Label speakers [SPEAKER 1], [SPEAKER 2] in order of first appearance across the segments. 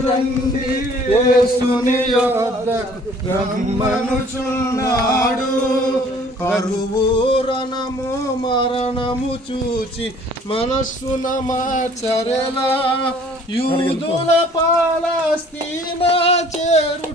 [SPEAKER 1] రండి యేసుని యొద్దకు రమ్మనుచున్నాడు కరువు రణము మరణము చూచి మనస్సున మార్చరెలా. యూదుల పాలస్తీనా చేరు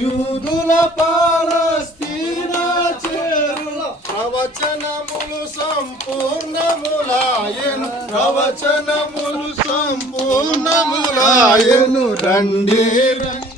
[SPEAKER 1] యూదుల పాలస్తీనా చేరు. ప్రవచనములు సంపూర్ణములాయను. ప్రవచనములు సంపూర్ణములాయను. రండి రండి.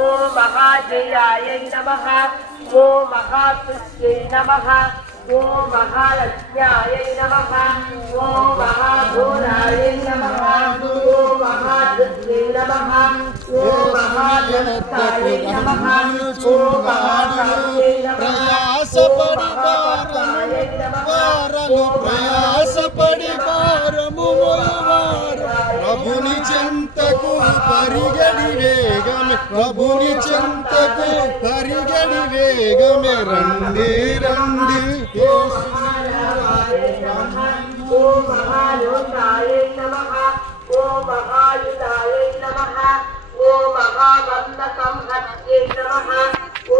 [SPEAKER 2] ఓం మహాజయాయ నమ. ఓ మహాకృష్ణ్యై నమ. ఓ మహాలక్ష్మ్యాయ నమ. ఓ మహాఘోరాయ నమ. ఓ మహాదుర్గై నమ. ఓ మహాజగత్తాయ నమ. ఓ మహాకాళ్యై నమ.
[SPEAKER 1] ప్రయాస పడి వారము ప్రయాస పడి వారము మొయవారు ప్రభుని చెంతకు పరిగడి వేగమే ప్రభుని చెంతకు పరిగడి వేగమే రండి రండి
[SPEAKER 2] ఓం మహాయోగాయ నమః ఓం మహాయుధాయ నమః ఓం మహాగంధకం హత్యే నమః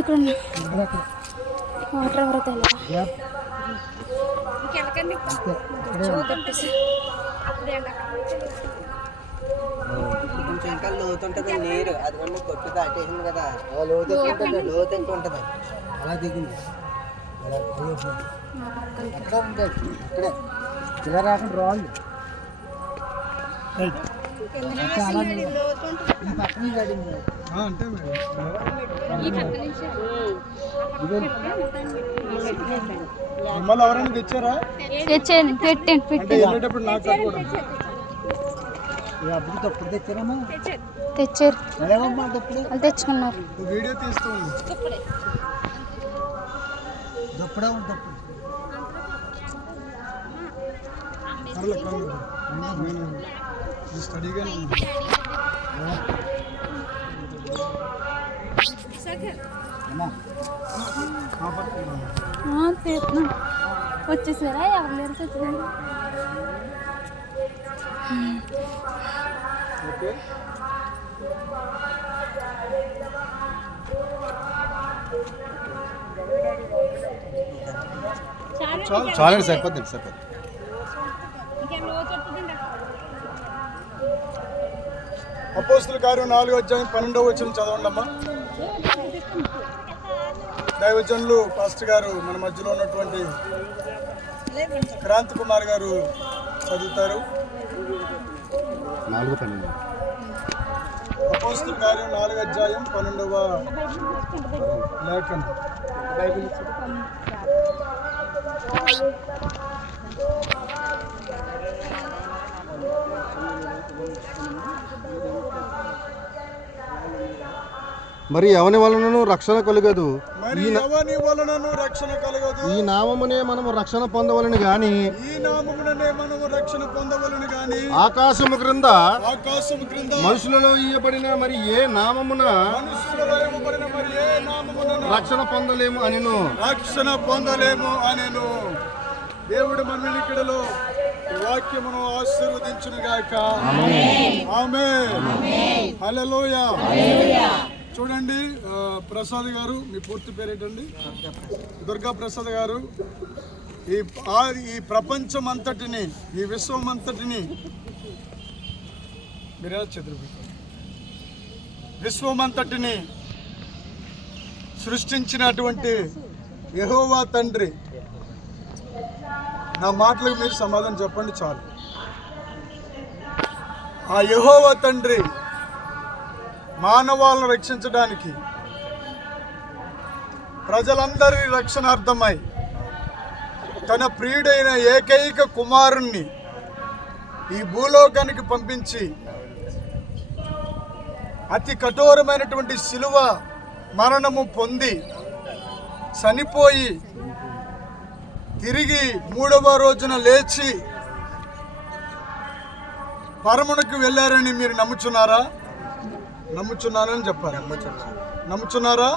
[SPEAKER 3] ఇక్కడ. వాటర్
[SPEAKER 4] కొంచెం ఇంకా లోతుంటది నీరు. అది కూడా కొట్టు దాటేసింది కదా. లోతు ఉంటుంది? లోతు ఉంటుంది? అలా దిగింది. అక్కడ ఉంది. ఇక్కడే. ఇలా రాకుండా రాళ్ళు అలా పక్కన
[SPEAKER 1] ఎవరైనా తెచ్చారా? అంటే
[SPEAKER 3] పెట్టండి.
[SPEAKER 1] వెళ్ళేటప్పుడు నాకు
[SPEAKER 3] తెచ్చారు వాళ్ళు తెచ్చుకున్నారు.
[SPEAKER 1] వీడియో తీస్తూ ఉంది.
[SPEAKER 4] దప్పుడే ఉంది తప్పుడు
[SPEAKER 1] పర్లేదు పర్లేదు నేను నేను స్టడీగానే ఉన్నాను
[SPEAKER 4] అమ్మా
[SPEAKER 1] కాపాడుతున్నాను
[SPEAKER 3] తీస్తున్నాం వచ్చేసారా? ఎవరు లేరు
[SPEAKER 1] చాలు చాలండి సరిపోద్దండి సరిపోద్ది. అపోస్తుల కార్యం నాలుగో అధ్యాయం పన్నెండవ వచ్చిన చదవండి అమ్మా.
[SPEAKER 5] దైవజనులు పాస్టర్ గారు మన మధ్యలో ఉన్నటువంటి క్రాంతి కుమార్ గారు చదువుతారు. అపోస్తుల కార్యం నాలుగు అధ్యాయం పన్నెండవ లేఖనం.
[SPEAKER 1] మరి ఎవని వలనను రక్షణ కలుగదు?
[SPEAKER 5] మరి ఎవని వలనను రక్షణ కలగదు?
[SPEAKER 1] ఈ నామమునే మనము రక్షణ పొందవలని గాని
[SPEAKER 5] ఈ నామముననే మనము రక్షణ పొందవలను గాని
[SPEAKER 1] ఆకాశము క్రింద
[SPEAKER 5] ఆకాశం క్రింద
[SPEAKER 1] మనుషులలో ఇయ్యబడిన మరి ఏ నామమున
[SPEAKER 5] మనుషులలో ఇవ్వబడిన మరి ఏ నామమునను
[SPEAKER 1] రక్షణ పొందలేము అనిను?
[SPEAKER 5] రక్షణ పొందలేము అనెను. దేవుడు మన ఇక్కడలో ఈ వాక్యమును ఆశీర్వదించును గాక ఆమె హల్లెలూయా. చూడండి ప్రసాద్ గారు మీ పూర్తి పేరేటండి? దుర్గా ప్రసాద్ గారు ఈ ఈ ప్రపంచం అంతటిని ఈ విశ్వం అంతటిని మీరే చతుర్భుజం విశ్వం అంతటిని సృష్టించినటువంటి యహోవా తండ్రి. నా మాటలకు మీరు సమాధానం చెప్పండి చాలు. ఆ యహోవా తండ్రి మానవాలను రక్షించడానికి ప్రజలందరి రక్షణార్థమై తన ప్రియుడైన ఏకైక కుమారుణ్ణి ఈ భూలోకానికి పంపించి అతి కఠోరమైనటువంటి శిలువ మరణము పొంది చనిపోయి తిరిగి మూడవ రోజున లేచి పరమునకు వెళ్ళారని మీరు నమ్ముచున్నారా? నమ్ముచున్నానని చెప్పారు నమ్ముచున్నారా?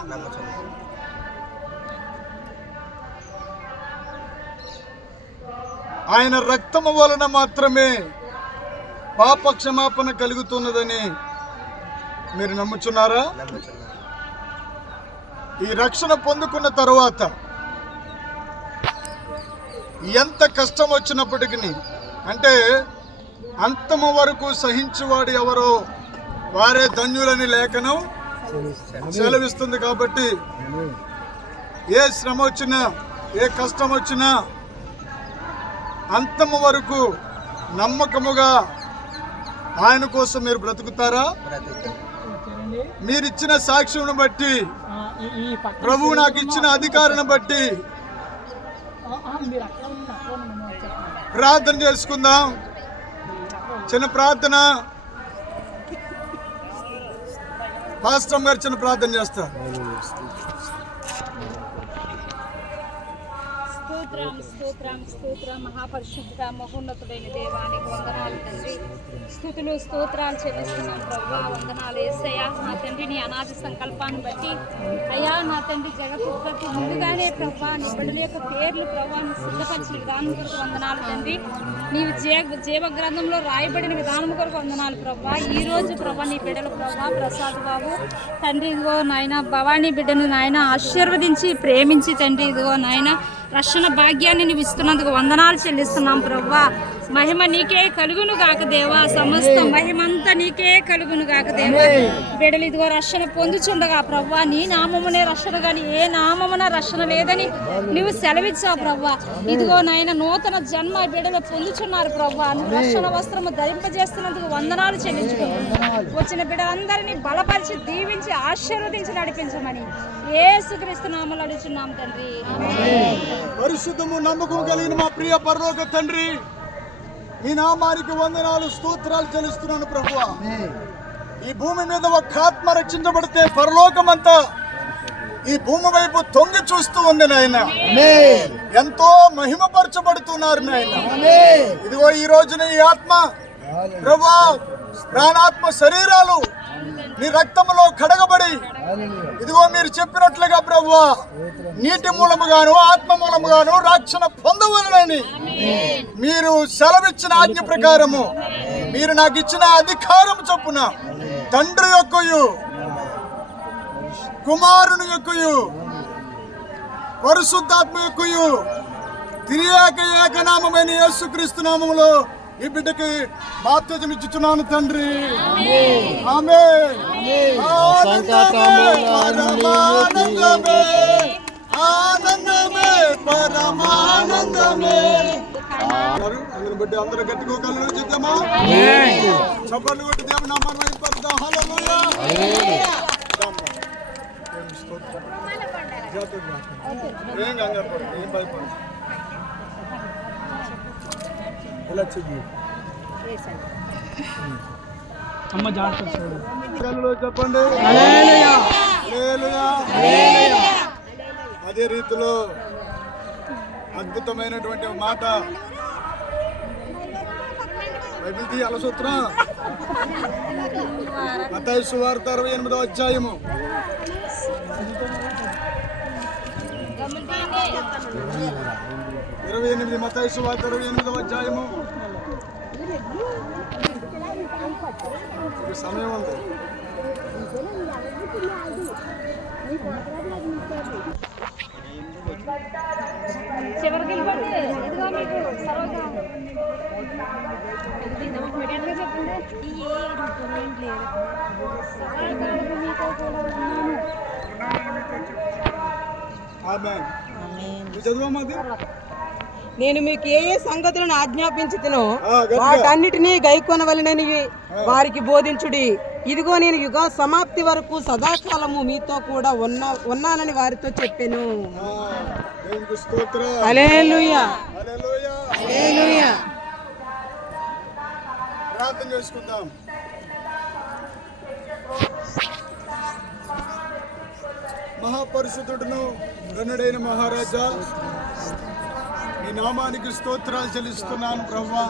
[SPEAKER 5] ఆయన రక్తము వలన మాత్రమే పాప క్షమాపణ కలుగుతున్నదని మీరు నమ్ముచున్నారా? ఈ రక్షణ పొందుకున్న తరువాత ఎంత కష్టం వచ్చినప్పటికీ అంటే అంతము వరకు సహించువాడు ఎవరో వారే ధన్యులని లేఖనం సెలవిస్తుంది కాబట్టి ఏ శ్రమ వచ్చినా ఏ కష్టం వచ్చినా అంతము వరకు నమ్మకముగా ఆయన కోసం మీరు బ్రతుకుతారా? మీరిచ్చిన సాక్ష్యం బట్టి ప్రభువు నాకు ఇచ్చిన అధికారం బట్టి ప్రార్థన చేసుకుందాం. చిన్న ప్రార్థన. పాస్టర్ గారు చిన్న ప్రార్థన చేస్తారు.
[SPEAKER 3] స్తోత్రం స్తోత్రం స్తోత్రం. మహాపరిశుద్ధ మహోన్నతుడైన దేవానికి వందనాలు తండ్రి. స్థుతులు స్తోత్రాలు చెల్లిస్తున్నాం ప్రభా. వందనాలు ఏసయ్యా. నా తండ్రి నీ అనాథ సంకల్పాన్ని బట్టి అయ్యా నా తండ్రి జగత్తుత్పత్తి ముందుగానే ప్రభా నీ బిడ్డల యొక్క పేర్లు ప్రభా సిద్ధపరిచిన విధానం కొరకు వందనాలు తండ్రి. నీవు జీవ జీవ గ్రంథంలో రాయబడిన విధానం కొరకు వందనాలు ప్రభా. ఈ రోజు ప్రభా నీ బిడ్డలు ప్రభా ప్రసాద్ బాబు తండ్రి ఇదిగో నాయన భవానీ బిడ్డను నాయన ఆశీర్వదించి ప్రేమించి తండ్రి ఇదిగో నాయన రక్షణ భాగ్యాన్ని నువ్వు ఇస్తున్నందుకు వందనాలు చెల్లిస్తున్నాం ప్రవ్వా. మహిమ నీకే కలుగును గాక దేవా. సమస్త మహిమంతా నీకే కలుగును గాక దేవా. బిడలు ఇదిగో రక్షణ పొందుచుండగా ప్రవ్వా. నీ నామమునే రక్షణ కానీ ఏ నామమున రక్షణ లేదని నువ్వు సెలవిచ్చావు ప్రవ్వా. ఇదిగో నాయన నూతన జన్మ బిడలు పొందుచున్నారు ప్రవ్వా. నువ్వు రక్షణ వస్త్రము ధరింపజేస్తున్నందుకు వందనాలు చెల్లించుకుంటున్నాను వచ్చిన బిడ్డలందరినీ బలపరిచి దీవించి ఆశీర్వదించి నడిపించమని ఏసుక్రీస్తు నామలు అడుగుచున్నాం తండ్రి.
[SPEAKER 5] పరిశుద్ధము నమ్మకం కలిగిన మా ప్రియ పరలోక తండ్రి మీ నామానికి వందనాలు స్తోత్రాలు చెల్లిస్తున్నాను ప్రభువా. ఈ భూమి మీద ఒక ఆత్మ రక్షించబడితే పరలోకమంతా ఈ భూమి వైపు తొంగి చూస్తూ ఉంది నాయన. ఎంతో మహిమపరచబడుతున్నారు నాయన. ఇదిగో ఈ రోజున ఈ ఆత్మ ప్రభా ప్రాణాత్మ శరీరాలు నీ రక్తములో కడగబడి. ఇదిగో మీరు చెప్పినట్లుగా ప్రభు నీటి మూలముగాను ఆత్మ మూలముగాను రక్షణ పొందవలనని మీరు సెలవిచ్చిన ఆజ్ఞ ప్రకారము మీరు నాకు ఇచ్చిన అధికారం చొప్పున తండ్రి యొక్కయు కుమారుని యొక్కయు పరిశుద్ధాత్మ యొక్కయు తిరియాక ఏకనామమైన యేసుక్రీస్తు నామములో ఈ బిడ్డకి బాప్తిజం ఇచ్చుచున్నాను తండ్రి. ఆమె ఆనందమే ఆనందమే పరమానందమే అందుని బట్టి అందరూ గట్టిగా కళ్ళు చూద్దామా చప్పట్లు కొట్టి దేవుని నామాన్ని మహిమపరుద్దాం. హల్లెలూయా. ఏం కంగారు పడకు, ఏం. ఇలా చెయ్యి కళ్ళు చెప్పండి. హల్లెలూయా. అదే రీతిలో అద్భుతమైనటువంటి మాట. బైబిల్ అలసూత్రం మతాయి సువార్త అరవై ఎనిమిదో అధ్యాయము. ఇరవై ఎనిమిది మతాయి సువార్త అరవై ఎనిమిదో అధ్యాయము. సమయం ఉంది
[SPEAKER 3] చివరికి ఇదిగో మీకు
[SPEAKER 5] చదువమ్మా అది?
[SPEAKER 6] నేను మీకు ఏ ఏ సంగతులను ఆజ్ఞాపించుతునో. వాటన్నిటినీ గైకొనవలనని వారికి బోధించుడి. ఇదిగో నేను యుగ సమాప్తి వరకు సదాకాలము మీతో కూడా ఉన్న ఉన్నానని వారితో చెప్పాను.
[SPEAKER 5] ప్రార్థన చేసుకుందాం. మహాపరిశుద్ధుడును గనుడైన మహారాజా మీ నామానికి స్తోత్రాలు చెల్లిస్తున్నాను ప్రవ్వా.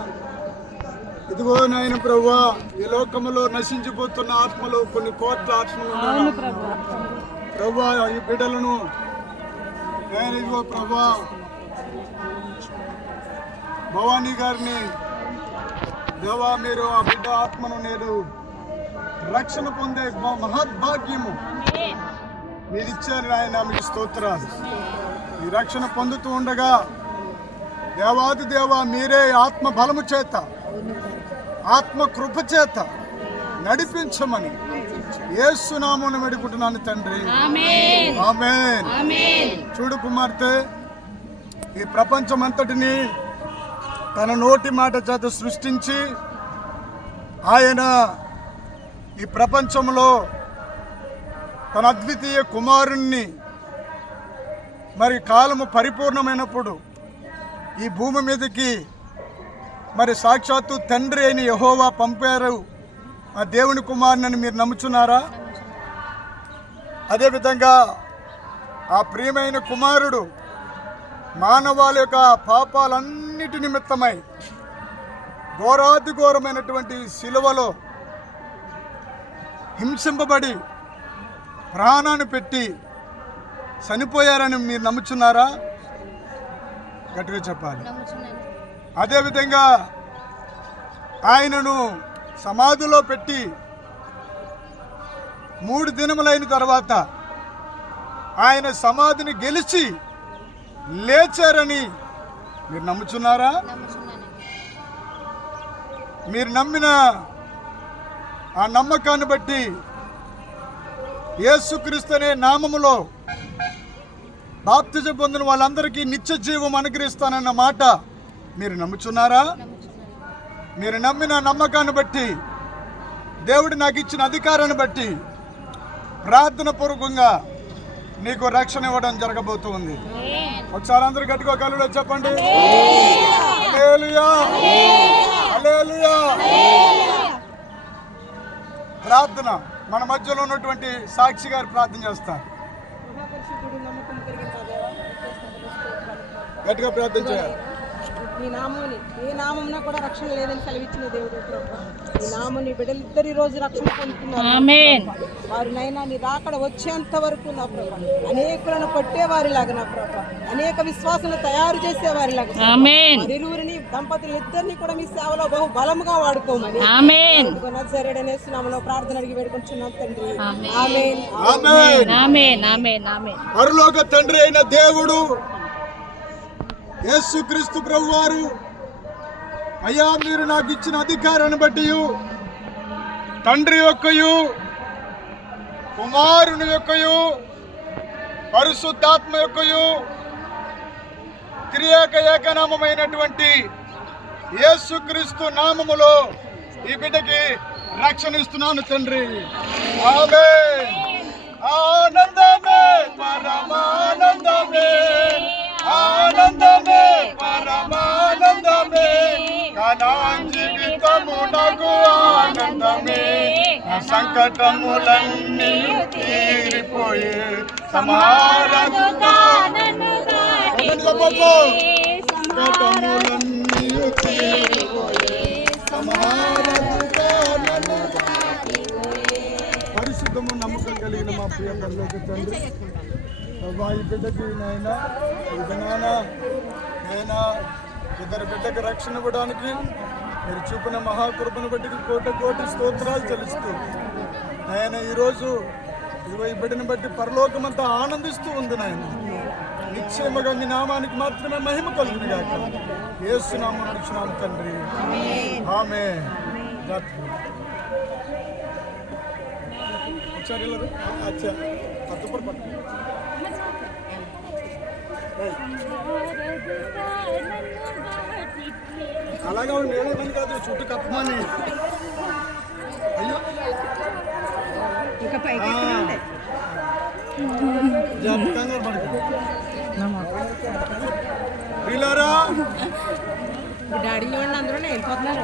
[SPEAKER 5] ఇదిగో నాయన ప్రవ్వా ఈ లోకములో నశించిపోతున్న ఆత్మలు కొన్ని కోట్ల ఆత్మలు ప్రవ్వా. ఈ బిడ్డలను నేను ఇదిగో ప్రవ్వా భవానీ గారిని దేవా మీరు ఆ బిడ్డ ఆత్మను నేను రక్షణ పొందే మహద్భాగ్యము మీరు ఇచ్చారు ఆయన మీకు స్తోత్రాలు. ఈ రక్షణ పొందుతూ ఉండగా దేవాది దేవా మీరే ఆత్మ బలము చేత ఆత్మ కృప చేత నడిపించమని ఏసునామను వెడుకుంటున్నాను తండ్రి. చూడు కుమార్తె ఈ ప్రపంచమంతటిని తన నోటి మాట చేత సృష్టించి ఆయన ఈ ప్రపంచంలో తన అద్వితీయ కుమారుణ్ణి మరి కాలము పరిపూర్ణమైనప్పుడు ఈ భూమి మీదకి మరి సాక్షాత్తు తండ్రి అయిన యహోవా పంపారు. ఆ దేవుని కుమారుని మీరు నమ్ముచున్నారా? అదేవిధంగా ఆ ప్రియమైన కుమారుడు మానవాళి యొక్క పాపాలన్నిటి నిమిత్తమై ఘోరాతి ఘోరమైనటువంటి శిలువలో హింసింపబడి ప్రాణాన్ని పెట్టి చనిపోయారని మీరు నమ్ముచున్నారా? గట్టిగా చెప్పాలి. అదేవిధంగా ఆయనను సమాధిలో పెట్టి మూడు దినములైన తర్వాత ఆయన సమాధిని గెలిచి లేచారని మీరు నమ్ముచున్నారా? మీరు నమ్మిన ఆ నమ్మకాన్ని బట్టి యేసుక్రీస్తు అనే నామములో బాప్తిజం పొందిన వాళ్ళందరికీ నిత్య జీవం అనుగ్రహిస్తానన్న మాట మీరు నమ్ముచున్నారా? మీరు నమ్మిన నమ్మకాన్ని బట్టి దేవుడు నాకు ఇచ్చిన అధికారాన్ని బట్టి ప్రార్థన పూర్వకంగా నీకు రక్షణ ఇవ్వడం జరగబోతుంది. ఒకసారి అందరు గట్టిగా కళ్ళు చెప్పండి. ప్రార్థన. మన మధ్యలో ఉన్నటువంటి సాక్షి గారు ప్రార్థన చేస్తారు. గట్టిగా ప్రార్థన చేయాలి.
[SPEAKER 6] నీ నామముని ఏ నామమున కూడా రక్షణ లేదని సెలవిచ్చిన దేవుడు ప్రభు ఈ నాముని బిడ్డలిద్దరు ఈ రోజు రక్షణ పొందుతున్నారు. వారు నైనా నీ రాకడ వచ్చేంత వరకు నా ప్రభు అనేకులను కొట్టేవారిలాగా నా ప్రభు అనేక విశ్వాసాలు తయారు చేసేవారిలాగా వారిరువురిని దంపతులు ఇద్దరిని కూడా మీ సేవలో బహు బలముగా వాడుకోమని. ఇదిగో సరేడనే నామలో ప్రార్థన అడిగి వేడుకుంటున్నాం తండ్రి. ఆమేన్.
[SPEAKER 5] ఆమేన్. పరలోక తండ్రి అయిన దేవుడు యేసుక్రీస్తు ప్రభు వారు అయ్యా మీరు నాకు ఇచ్చిన అధికారాన్ని బట్టి తండ్రి యొక్కయు కుమారుని యొక్కయు పరిశుద్ధాత్మ యొక్కయు త్రియేక ఏకనామమైనటువంటి యేసుక్రీస్తు నామములో ఈ బిడ్డకి రక్షణ ఇస్తున్నాను తండ్రి. ఆమె ఆనందమే పరమానందమే. ఆనందమే పరమానందమే నా జీవితము నాకు ఆనందమే. నా సంకటములన్నీ తీరిపోయే సమారముగా. సంకటములన్నీ బిడ్డకి నాయన ఇది నాన్న నాయన ఇద్దరు బిడ్డకి రక్షణ ఇవ్వడానికి మీరు చూపిన మహాకృపను బట్టి కోట కోటి స్తోత్రాలు చెల్లిస్తూ నాయన ఈరోజు ఈ బిడ్డను బట్టి పరలోకమంతా ఆనందిస్తూ ఉంది నాయన. నిశ్చయముగా మీ నామానికి మాత్రమే మహిమ కలుగును గాక ఏసునామం నడుచున్నాం తండ్రి. ఆమె. అచ్చా అలాగా నేనే పని కాదు చుట్టూ కప్పమని అయ్యో.
[SPEAKER 6] ఇంకా పైకి
[SPEAKER 5] ఆ. జాగ్రత్త, కంగారు పడకు. ప్రియులారా
[SPEAKER 6] డాడీ చూడండి అందరూ వెళ్ళిపోతున్నారు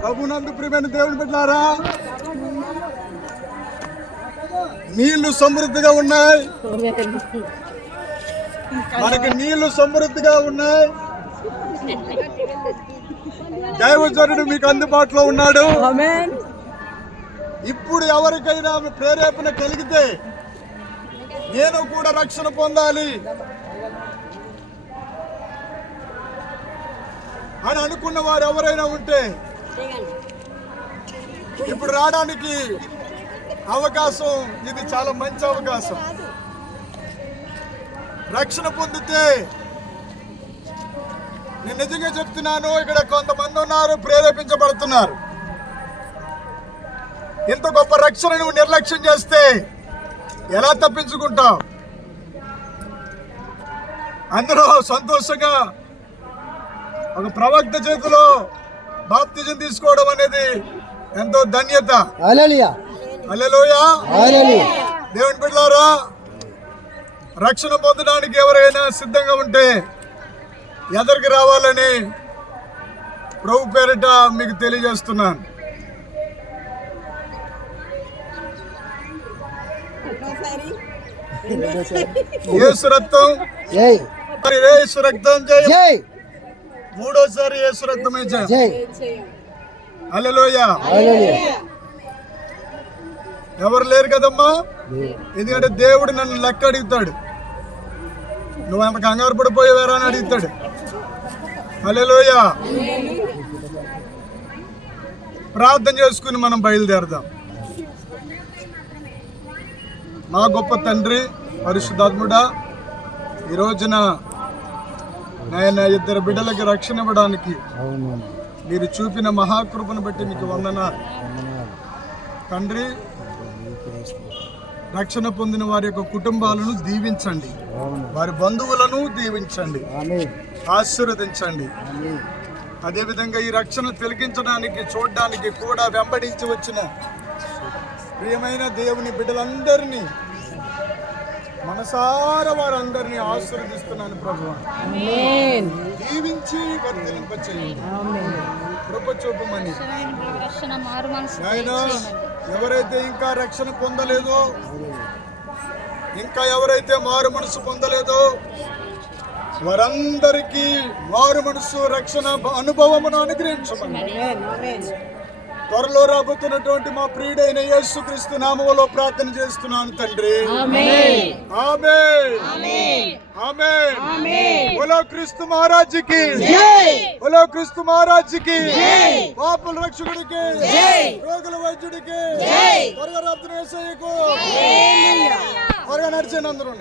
[SPEAKER 5] ప్రభునందు ప్రియమైన దేవుని బిడ్డలారా నీళ్ళు సమృద్ధిగా ఉన్నాయి. మనకి నీళ్ళు సమృద్ధిగా ఉన్నాయి. దైవజనుడు మీకు అందుబాటులో ఉన్నాడు. ఇప్పుడు ఎవరికైనా ప్రేరేపణ కలిగితే నేను కూడా రక్షణ పొందాలి అని అనుకున్న వారు ఎవరైనా ఉంటే ఇప్పుడు రావడానికి అవకాశం ఇది చాలా మంచి అవకాశం. రక్షణ పొందితే నేను నిజంగా చెప్తున్నాను ఇక్కడ కొంతమంది ఉన్నారు ప్రేరేపించబడుతున్నారు. ఇంత గొప్ప రక్షణ నువ్వు నిర్లక్ష్యం చేస్తే ఎలా తప్పించుకుంటావు? అందరూ సంతోషంగా ఒక ప్రవక్త చేతిలో బాప్తిజం తీసుకోవడం అనేది ఎంతో ధన్యత. దేవుని బిడ్డలారా రక్షణ పొందడానికి ఎవరైనా సిద్ధంగా ఉంటే ఎదరికి రావాలని ప్రభు పేరిట మీకు తెలియజేస్తున్నాను. యేసు రక్తం. మరి యేసు రక్తం జయ. మూడోసారి యేసు రక్తమే ఎవరు లేరు కదమ్మా? ఎందుకంటే దేవుడు నన్ను లెక్క అడుగుతాడు. నువ్వు అంత కంగారు పడిపోయేవారా అని అడుగుతాడు. అల్లెలోయ ప్రార్థన చేసుకుని మనం బయలుదేరదాం. మా గొప్ప తండ్రి పరిశుద్ధాత్ముడా ఈ రోజున నాయన ఇద్దరు బిడ్డలకి రక్షణ ఇవ్వడానికి మీరు చూపిన మహాకృపను బట్టి మీకు వందనాలు. తండ్రి రక్షణ పొందిన వారి యొక్క కుటుంబాలను దీవించండి. వారి బంధువులను దీవించండి. ఆశీర్వదించండి. అదేవిధంగా ఈ రక్షణ తిలకించడానికి చూడడానికి కూడా వెంబడించి వచ్చిన ప్రియమైన దేవుని బిడ్డలందరినీ మనసార వారందరినీ ఆశీర్వదిస్తున్నాను ప్రభు దీవించి వర్తింపచేయండి కృప చూపమని ఎవరైతే ఇంకా రక్షణ పొందలేదో ఇంకా ఎవరైతే మారు మనసు పొందలేదో వారందరికీ మారు మనసు రక్షణ అనుభవమును అనుగ్రహించమని. త్వరలో రాబోతున్నటువంటి మా ప్రియుడైన యేసుక్రీస్తు నామములో ప్రార్థన చేస్తున్నాను తండ్రి. బోలో క్రీస్తు మహారాజుకి. బోలో క్రీస్తు మహారాజుకి. పాపుల రక్షకుడికి. రోగుల వైద్యుడికి. త్వరగా రాబోతున్న యేసయ్యకు. త్వరగా నడిచండి అందరూ